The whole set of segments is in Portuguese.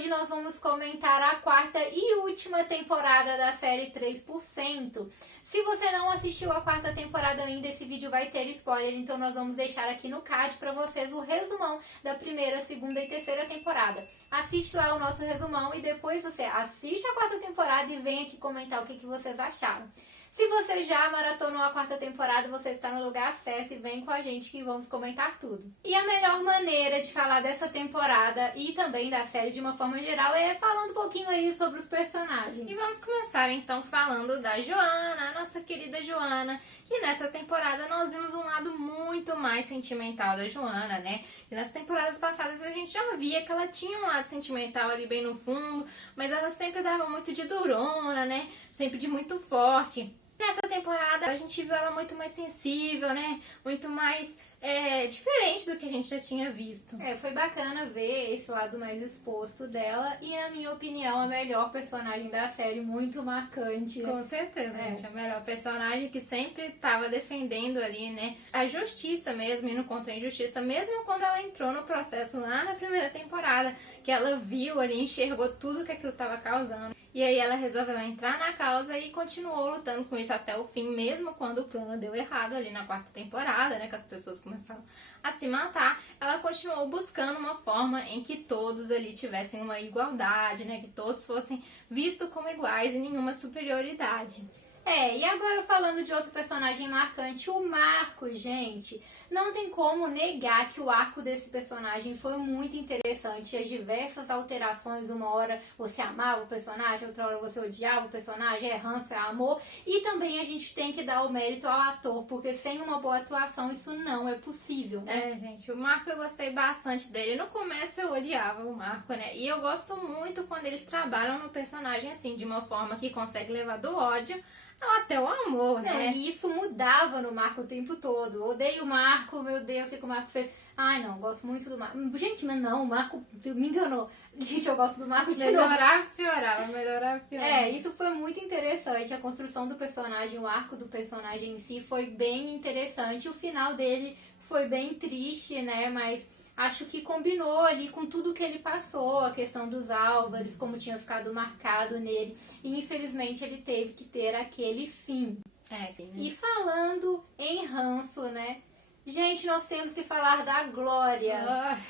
hoje nós vamos comentar a quarta e última temporada da série 3%. Se você não assistiu a quarta temporada ainda, esse vídeo vai ter spoiler, então nós vamos deixar aqui no card para vocês o resumão da primeira, segunda e terceira temporada. Assiste lá o nosso resumão e depois você assiste a quarta temporada e vem aqui comentar o que vocês acharam. Se você já maratonou a quarta temporada, você está no lugar certo e vem com a gente que vamos comentar tudo. E a melhor maneira de falar dessa temporada e também da série de uma forma geral é falando um pouquinho aí sobre os personagens. E vamos começar então falando da Joana, a nossa querida Joana, que nessa temporada nós vimos um lado muito mais sentimental da Joana, né? E nas temporadas passadas a gente já via que ela tinha um lado sentimental ali bem no fundo, mas ela sempre dava muito de durona, né? Sempre de muito forte. Nessa temporada a gente viu ela muito mais sensível, né? Muito mais diferente do que a gente já tinha visto. Foi bacana ver esse lado mais exposto dela e, na minha opinião, a melhor personagem da série, muito marcante. Com certeza, gente. A melhor personagem que sempre estava defendendo ali, né? A justiça mesmo, indo contra a injustiça, mesmo quando ela entrou no processo lá na primeira temporada, que ela viu ali, enxergou tudo que aquilo estava causando. E aí ela resolveu entrar na causa e continuou lutando com isso até o fim, mesmo quando o plano deu errado ali na quarta temporada, né, que as pessoas começaram a se matar. Ela continuou buscando uma forma em que todos ali tivessem uma igualdade, né, que todos fossem vistos como iguais e nenhuma superioridade. E agora falando de outro personagem marcante, o Marco, gente. Não tem como negar que o arco desse personagem foi muito interessante. As diversas alterações, uma hora você amava o personagem, outra hora você odiava o personagem, é ranço, é amor. E também a gente tem que dar o mérito ao ator, porque sem uma boa atuação isso não é possível, né? Gente, o Marco eu gostei bastante dele. No começo eu odiava o Marco, né? E eu gosto muito quando eles trabalham no personagem assim, de uma forma que consegue levar do ódio até o amor, né? E isso mudava no Marco o tempo todo. Odeio o Marco, meu Deus, o que o Marco fez? Ai, não, gosto muito do Marco. Gente, mas não, o Marco me enganou. Gente, eu gosto do Marco de novo. Melhorava e piorava, melhorava e piorava. Isso foi muito interessante. A construção do personagem, o arco do personagem em si foi bem interessante. O final dele foi bem triste, né? Mas acho que combinou ali com tudo que ele passou, a questão dos Álvares, como tinha ficado marcado nele. E infelizmente ele teve que ter aquele fim. E falando em ranço, né? Gente, nós temos que falar da Glória.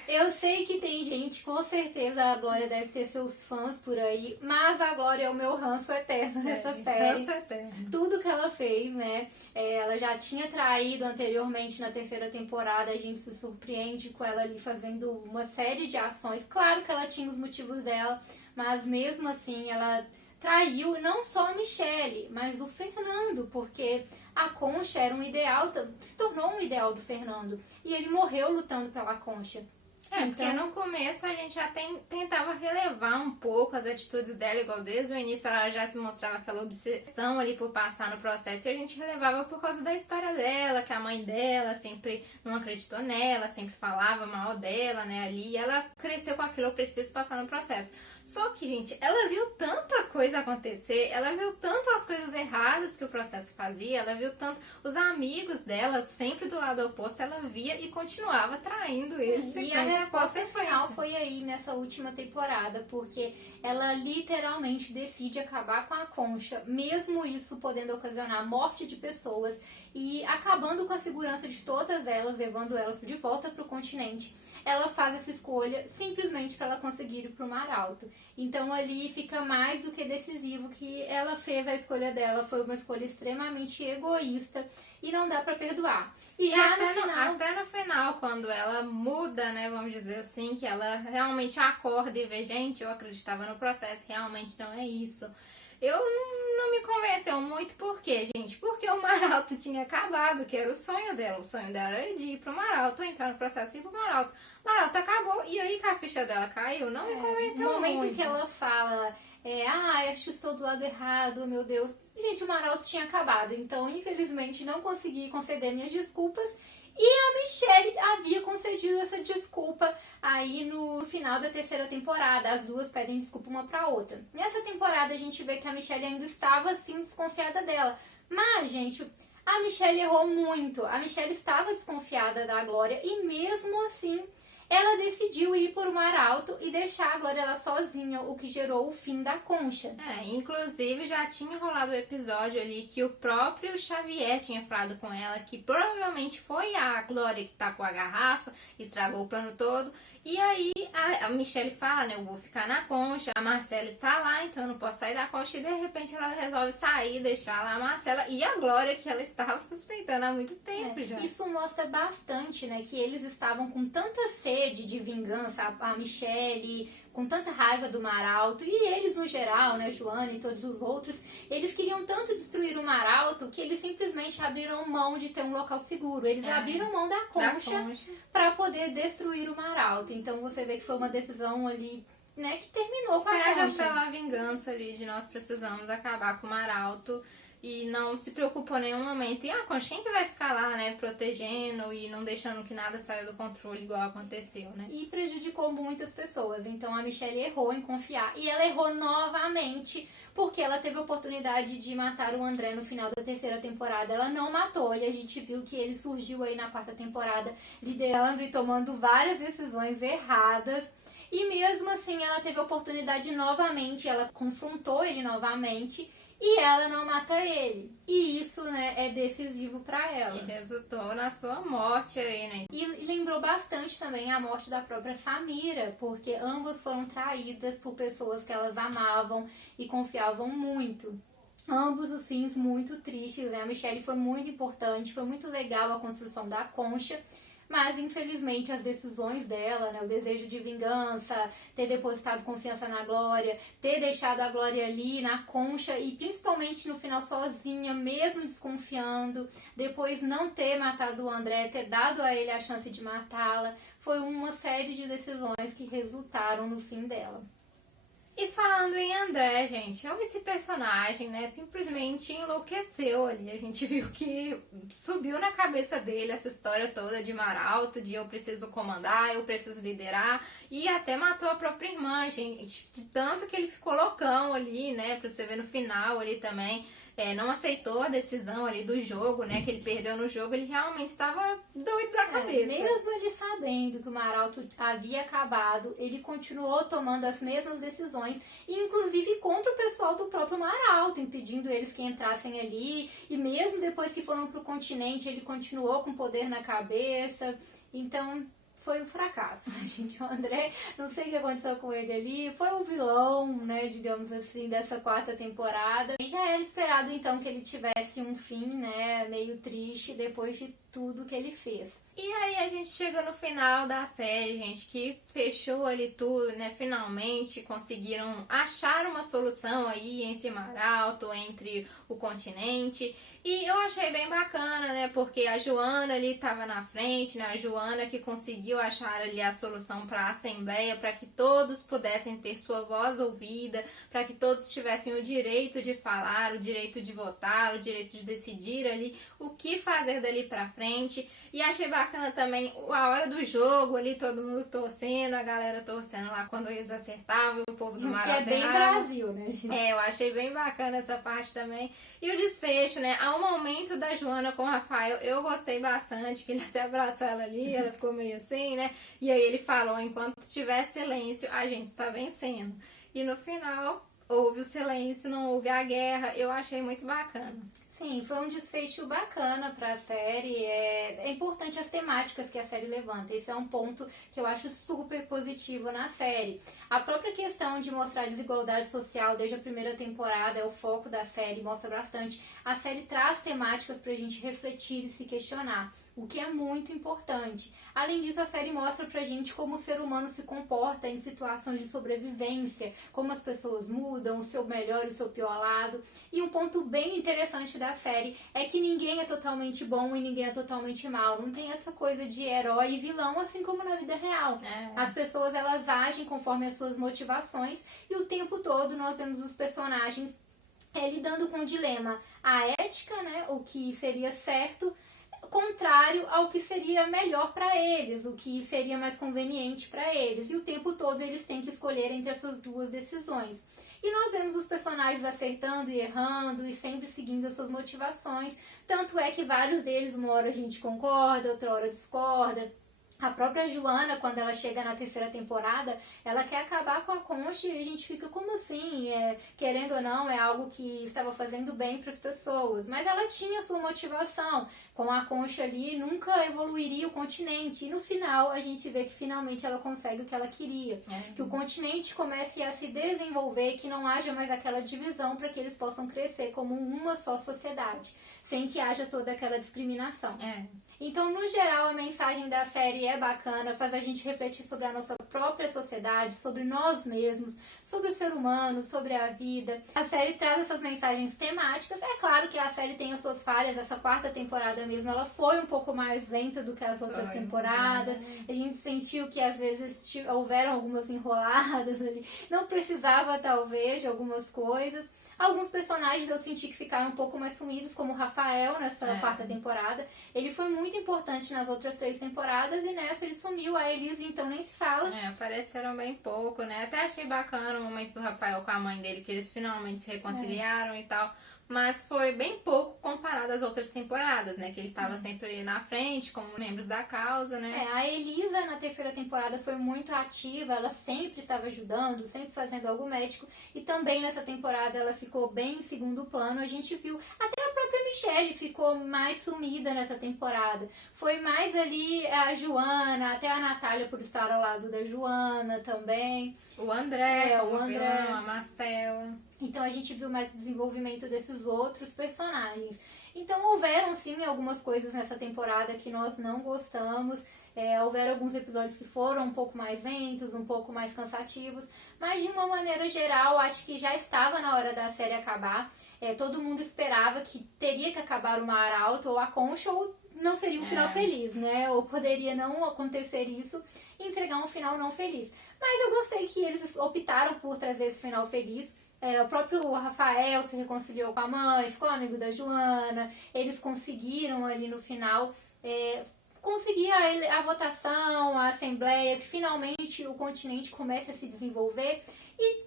Eu sei que tem gente, com certeza a Glória deve ter seus fãs por aí, mas a Glória é o meu ranço eterno nessa série. Ranço eterno. Tudo que ela fez, né? Ela já tinha traído anteriormente na terceira temporada, a gente se surpreende com ela ali fazendo uma série de ações. Claro que ela tinha os motivos dela, mas mesmo assim ela traiu não só a Michelle, mas o Fernando, porque a Concha era um ideal, se tornou um ideal do Fernando. E ele morreu lutando pela Concha. Porque no começo a gente já tentava relevar um pouco as atitudes dela, igual desde o início ela já se mostrava aquela obsessão ali por passar no processo, e a gente relevava por causa da história dela, que a mãe dela sempre não acreditou nela, sempre falava mal dela, né, ali, e ela cresceu com aquilo, eu preciso passar no processo. Só que, gente, ela viu tanta coisa acontecer, ela viu tanto as coisas erradas que o processo fazia, ela viu tanto os amigos dela, sempre do lado oposto, ela via e continuava traindo eles. E a resposta final foi aí nessa última temporada, porque ela literalmente decide acabar com a Concha, mesmo isso podendo ocasionar a morte de pessoas e acabando com a segurança de todas elas, levando elas de volta para o continente. Ela faz essa escolha simplesmente para ela conseguir ir para o Mar Alto. Então ali fica mais do que decisivo que ela fez a escolha dela, foi uma escolha extremamente egoísta e não dá para perdoar. E já até no final, quando ela muda, né, vamos dizer assim, que ela realmente acorda e vê, gente, eu acreditava no processo, realmente não é isso. Eu não me convenceu muito, por quê, gente? Porque o Mar Alto tinha acabado, que era o sonho dela. O sonho dela era de ir pro Mar Alto, entrar no processo e ir pro Mar Alto. O Mar Alto acabou, e aí que a ficha dela caiu, não me convenceu muito. No momento que ela fala, eu acho que estou do lado errado, meu Deus. Gente, o Mar Alto tinha acabado, então infelizmente não consegui conceder minhas desculpas. E a Michelle havia concedido essa desculpa aí no final da terceira temporada. As duas pedem desculpa uma pra outra. Nessa temporada a gente vê que a Michelle ainda estava assim desconfiada dela. Mas, gente, a Michelle errou muito. A Michelle estava desconfiada da Glória e mesmo assim ela decidiu ir por Mar Alto e deixar a Glória lá sozinha, o que gerou o fim da Concha. Inclusive já tinha rolado o episódio ali que o próprio Xavier tinha falado com ela que provavelmente foi a Glória que tacou a garrafa, estragou o plano todo. E aí a Michelle fala, né, eu vou ficar na Concha, a Marcela está lá, então eu não posso sair da Concha. E de repente ela resolve sair, deixar lá a Marcela e a Glória, que ela estava suspeitando há muito tempo já. Isso mostra bastante, né, que eles estavam com tanta sede de vingança, a Michelle com tanta raiva do Mar Alto, e eles no geral, né, Joana e todos os outros, eles queriam tanto destruir o Mar Alto que eles simplesmente abriram mão de ter um local seguro. Eles abriram mão da Concha para poder destruir o Mar Alto. Então você vê que foi uma decisão ali, né, que terminou com a Concha. Cega pela vingança ali de nós precisamos acabar com o Mar Alto. E não se preocupou em nenhum momento. E a Concha, quem que vai ficar lá, né, protegendo e não deixando que nada saia do controle igual aconteceu, né? E prejudicou muitas pessoas. Então a Michelle errou em confiar. E ela errou novamente, porque ela teve a oportunidade de matar o André no final da terceira temporada. Ela não matou. E a gente viu que ele surgiu aí na quarta temporada, liderando e tomando várias decisões erradas. E mesmo assim, ela teve a oportunidade novamente. Ela confrontou ele novamente. E ela não mata ele. E isso, né, é decisivo pra ela. E resultou na sua morte aí, né? E lembrou bastante também a morte da própria Samira, porque ambas foram traídas por pessoas que elas amavam e confiavam muito. Ambos os fins muito tristes, né? A Michelle foi muito importante, foi muito legal a construção da Concha. Mas, infelizmente, as decisões dela, né, o desejo de vingança, ter depositado confiança na Glória, ter deixado a Glória ali na Concha e principalmente no final sozinha, mesmo desconfiando, depois não ter matado o André, ter dado a ele a chance de matá-la, foi uma série de decisões que resultaram no fim dela. E falando em André, gente, esse personagem, né, simplesmente enlouqueceu ali. A gente viu que subiu na cabeça dele essa história toda de Mar Alto, de eu preciso comandar, eu preciso liderar, e até matou a própria irmã, gente. De tanto que ele ficou loucão ali, né, pra você ver no final ali também. Não aceitou a decisão ali do jogo, né, que ele perdeu no jogo, ele realmente estava doido da cabeça. Mesmo ele sabendo que o Mar Alto havia acabado, ele continuou tomando as mesmas decisões, e inclusive contra o pessoal do próprio Mar Alto, impedindo eles que entrassem ali, e mesmo depois que foram pro continente, ele continuou com poder na cabeça. Então foi um fracasso, gente. O André, não sei o que aconteceu com ele ali, foi um vilão, né, digamos assim, dessa quarta temporada. E já era esperado, então, que ele tivesse um fim, né, meio triste depois de tudo que ele fez. E aí a gente chega no final da série, gente, que fechou ali tudo, né? Finalmente conseguiram achar uma solução aí entre Mar Alto, entre o continente. E eu achei bem bacana, né? Porque a Joana ali estava na frente, né? A Joana que conseguiu achar ali a solução para a Assembleia, para que todos pudessem ter sua voz ouvida, para que todos tivessem o direito de falar, o direito de votar, o direito de decidir ali o que fazer dali para frente. E achei bacana também a hora do jogo ali, todo mundo torcendo, a galera torcendo lá quando eles acertavam, o povo do Mar Alto. Que é bem Brasil, né, gente? Eu achei bem bacana essa parte também. E o desfecho, né? Ao momento da Joana com o Rafael, eu gostei bastante, que ele até abraçou ela ali, ela ficou meio assim, né? E aí ele falou, enquanto tiver silêncio, a gente está vencendo. E no final, houve o silêncio, não houve a guerra. Eu achei muito bacana. Sim, foi um desfecho bacana pra série. É importante as temáticas que a série levanta. Esse é um ponto que eu acho super positivo na série. A própria questão de mostrar desigualdade social desde a primeira temporada é o foco da série, mostra bastante. A série traz temáticas pra gente refletir e se questionar, o que é muito importante. Além disso, a série mostra pra gente como o ser humano se comporta em situações de sobrevivência, como as pessoas mudam, o seu melhor e o seu pior lado. E um ponto bem interessante da série é que ninguém é totalmente bom e ninguém é totalmente mal. Não tem essa coisa de herói e vilão, assim como na vida real. As pessoas, elas agem conforme as suas motivações, e o tempo todo nós vemos os personagens lidando com o dilema. A ética, né, o que seria certo, contrário ao que seria melhor para eles, o que seria mais conveniente para eles. E o tempo todo eles têm que escolher entre essas duas decisões. E nós vemos os personagens acertando e errando e sempre seguindo as suas motivações. Tanto é que vários deles, uma hora a gente concorda, outra hora discorda. A própria Joana, quando ela chega na terceira temporada, ela quer acabar com a Concha e a gente fica, como assim? Querendo ou não, é algo que estava fazendo bem para as pessoas. Mas ela tinha sua motivação. Com a Concha ali, nunca evoluiria o continente. E no final, a gente vê que finalmente ela consegue o que ela queria. Que o continente comece a se desenvolver, que não haja mais aquela divisão para que eles possam crescer como uma só sociedade. Sem que haja toda aquela discriminação. Então, no geral, a mensagem da série é bacana, faz a gente refletir sobre a nossa própria sociedade, sobre nós mesmos, sobre o ser humano, sobre a vida. A série traz essas mensagens temáticas. É claro que a série tem as suas falhas, essa quarta temporada mesmo, ela foi um pouco mais lenta do que as outras temporadas. A gente sentiu que às vezes houveram algumas enroladas ali. Não precisava, talvez, de algumas coisas. Alguns personagens eu senti que ficaram um pouco mais sumidos, como o Rafael nessa quarta temporada. Ele foi muito importante nas outras 3 temporadas e nessa ele sumiu. A Elise, então, nem se fala. Apareceram bem pouco, né? Até achei bacana o momento do Rafael com a mãe dele, que eles finalmente se reconciliaram e tal. Mas foi bem pouco comparado às outras temporadas, né? Que ele tava sempre na frente, como membros da causa, né? A Elisa, na terceira temporada, foi muito ativa. Ela sempre estava ajudando, sempre fazendo algo médico. E também nessa temporada ela ficou bem em segundo plano. A gente viu, até a própria Michelle ficou mais sumida nessa temporada. Foi mais ali a Joana, até a Natália por estar ao lado da Joana também. O André, o vilão, a Marcela. Então a gente viu mais o desenvolvimento desses outros personagens. Então houveram sim algumas coisas nessa temporada que nós não gostamos. Houveram alguns episódios que foram um pouco mais lentos, um pouco mais cansativos. Mas de uma maneira geral, acho que já estava na hora da série acabar. Todo mundo esperava que teria que acabar o Mar Alto ou a Concha, ou não seria um final feliz, né? Ou poderia não acontecer isso e entregar um final não feliz. Mas eu gostei que eles optaram por trazer esse final feliz. O próprio Rafael se reconciliou com a mãe, ficou amigo da Joana. Eles conseguiram ali no final conseguir a votação, a assembleia, que finalmente o continente comece a se desenvolver. E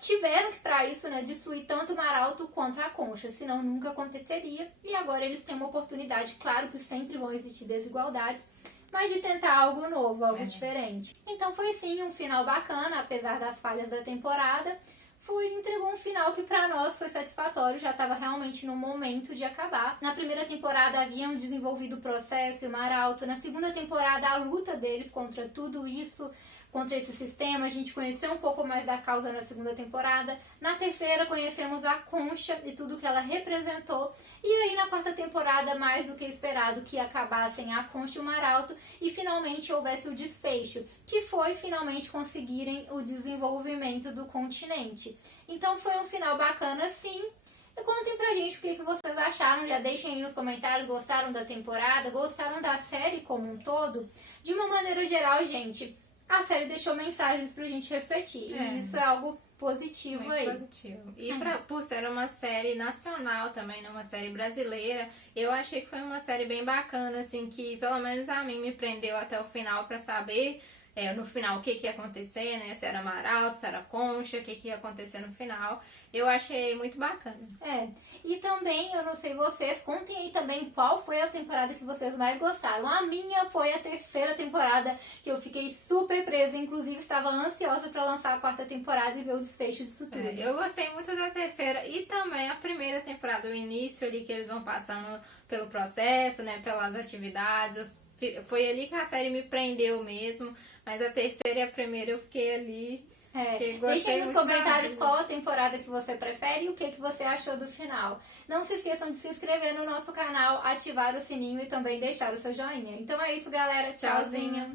tiveram que, para isso, né, destruir tanto o Mar Alto quanto a Concha, senão nunca aconteceria. E agora eles têm uma oportunidade, claro que sempre vão existir desigualdades, mas de tentar algo novo, algo diferente. Então foi sim um final bacana, apesar das falhas da temporada. Entregou um final que pra nós foi satisfatório, já estava realmente no momento de acabar. Na primeira temporada haviam desenvolvido o processo e o Mar Alto. Na segunda temporada, a luta deles contra tudo isso, contra esse sistema. A gente conheceu um pouco mais da causa na segunda temporada. Na terceira, conhecemos a Concha e tudo que ela representou. E aí, na quarta temporada, mais do que esperado que acabassem a Concha e o Mar Alto e finalmente houvesse o desfecho, que foi finalmente conseguirem o desenvolvimento do continente. Então, foi um final bacana, sim. Contem pra gente o que vocês acharam, já deixem aí nos comentários, gostaram da temporada, gostaram da série como um todo. De uma maneira geral, gente, a série deixou mensagens pra gente refletir. E isso é algo positivo aí. Positivo. E por ser uma série nacional também, não uma série brasileira, eu achei que foi uma série bem bacana, assim, que pelo menos a mim me prendeu até o final pra saber no final o que ia acontecer, né? Se era Mar Alto, se era Concha, o que ia acontecer no final. Eu achei muito bacana. E também, eu não sei vocês, contem aí também qual foi a temporada que vocês mais gostaram. A minha foi a terceira temporada, que eu fiquei super presa, inclusive estava ansiosa pra lançar a quarta temporada e ver o desfecho disso tudo. Eu gostei muito da terceira e também a primeira temporada, o início ali que eles vão passando pelo processo, né, pelas atividades. Foi ali que a série me prendeu mesmo, mas a terceira e a primeira eu fiquei ali. Deixa aí nos comentários qual a temporada que você prefere e o que você achou do final. Não se esqueçam de se inscrever no nosso canal, ativar o sininho e também deixar o seu joinha. Então é isso, galera. Tchauzinho!